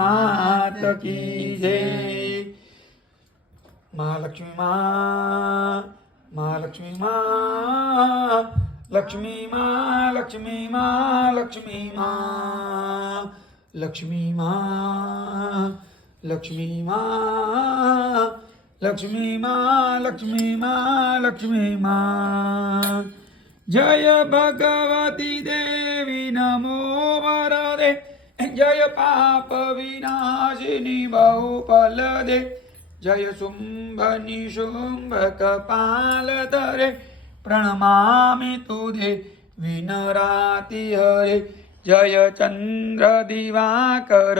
मात की जय। महालक्ष्मी माँ, महालक्ष्मी माँ, लक्ष्मी माँ, लक्ष्मी माँ, लक्ष्मी माँ, लक्ष्मी माँ, लक्ष्मी माँ, लक्ष्मी माँ, लक्ष्मी माँ, लक्ष्मी माँ। जय भगवती देवी नमो वरदे, जय पाप विनाशिनी बहुफल दे, जय शुंभ निशुंभ कपाल धरे, प्रणमामि तुझे विनराति हरे। जय चंद्र दिवाकर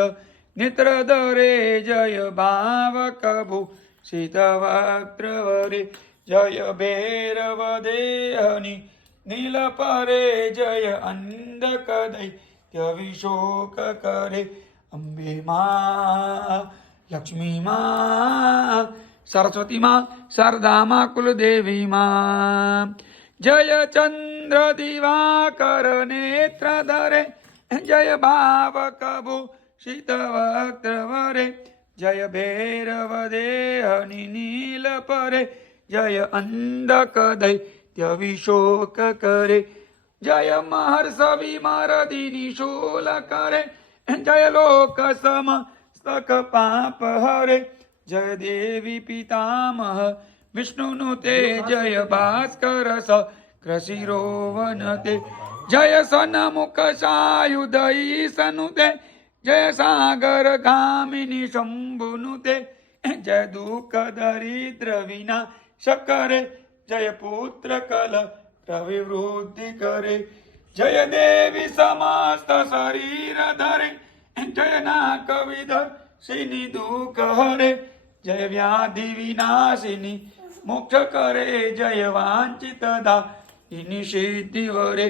नेत्र धरे, जय भावक भूषित वक्त्रवरे, जय भैरव देहनि नीलपरे, जय अंधक दैत्य विशोक करे। अम्बे माँ, लक्ष्मी माँ, सरस्वती माँ, शारदा माँ, कुलदेवी माँ। जय चंद्र दिवाकर नेत्र धरे, जय भावक भूषित वक्त्रवरे, जय भैरव देहनि नीलपरे, जय अंधक दैत्य विशोक करे। जय महर्ष विमर्दिनी शूल करे, जय लोक समस्तक पाप हरे, जय देवी पितामह विष्णुनुते, जय भास्कर कृशिरोवनते, जय सन्मुख सायुधई सनुते, जय सागर गामिनी शंभुनुते, जय दुख दरिद्र विनाश करे, जय पुत्र कल प्रविवृद्धि करे, जय देवी समस्त शरीर धरे, जय नाक विदर्शिनी दुख हरे, जय व्याधि विनाशिनी मोक्ष करे, जय वांछित दायिनी सिद्धि वरे।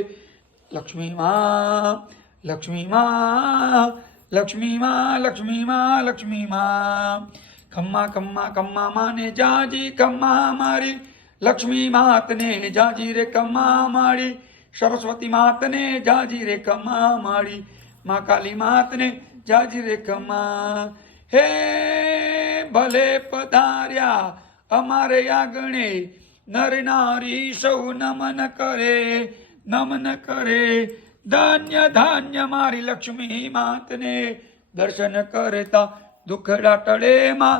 लक्ष्मी माँ, लक्ष्मी माँ, लक्ष्मी माँ, लक्ष्मी माँ, लक्ष्मी माँ। खम्मा खम्मा खम्मा माने जाजी खम्मा मारी, लक्ष्मी मात ने जाजी रे खम्मा मारी, सरस्वती मात ने जाजी रे खम्मा मारी, माँ काली मात ने जाजी रे खम्मा। हे भले पधार्या અમારે આગણે, નર નારી સૌ નમન કરે, નમન કરે। ધન્ય ધન્ય મારી લક્ષ્મી માતને, દર્શન કરતા દુખડા ટળે માં,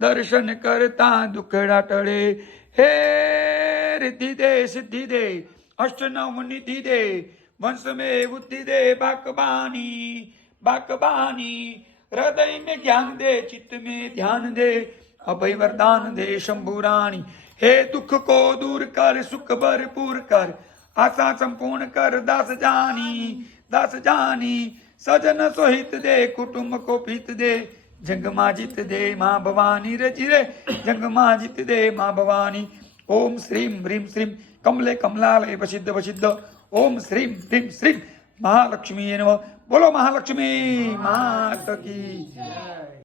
દર્શન કરતા દુખડા ટળે। હે રિદ્ધિ દે સિદ્ધિ દે અષ્ટ નવ નિધિ દે, વંશ में बुद्धि दे बाकबानी, बाकबानी। हृदय में ज्ञान दे, चित्त में ध्यान दे, अभय वरदान दे शंभु रानी। हे दुख को दूर कर, सुख भरपूर कर, आशा संपूर्ण कर, दास जानी, दास जानी। सजन सोहित दे, कुटुंब को प्रीत दे, जंग मां जीत दे मां भवानी रची रे, जंग मां जीत दे मां भवानी। ओम श्रीम ह्रीम श्रीम कमले कमलालय वसिद्ध वसिद्ध, ओम श्रीम ह्रीम श्रीम महालक्ष्मी नमः। बोलो महालक्ष्मी मात की।